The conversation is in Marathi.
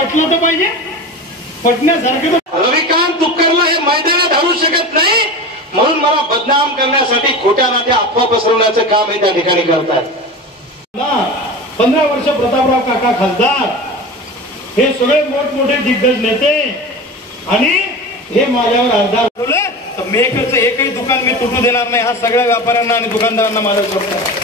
पटलं तर पाहिजे, पटण्यासारखं. रविकांत तुपकरला हे मैदानात हरवू शकत नाही, म्हणून मला बदनाम करण्यासाठी खोट्या नात्या अफवा पसरवण्याचं काम हे त्या ठिकाणी करतात. 15 वर्ष प्रतापराव काका खासदार, हे सगळे मोठमोठे दिग्गज नेते, आणि हे माझ्यावर आधार ठेवले तर मेकचं एकही दुकान मी तुटू देणार नाही, हा सगळ्या व्यापाऱ्यांना आणि दुकानदारांना माझा शब्द आहे.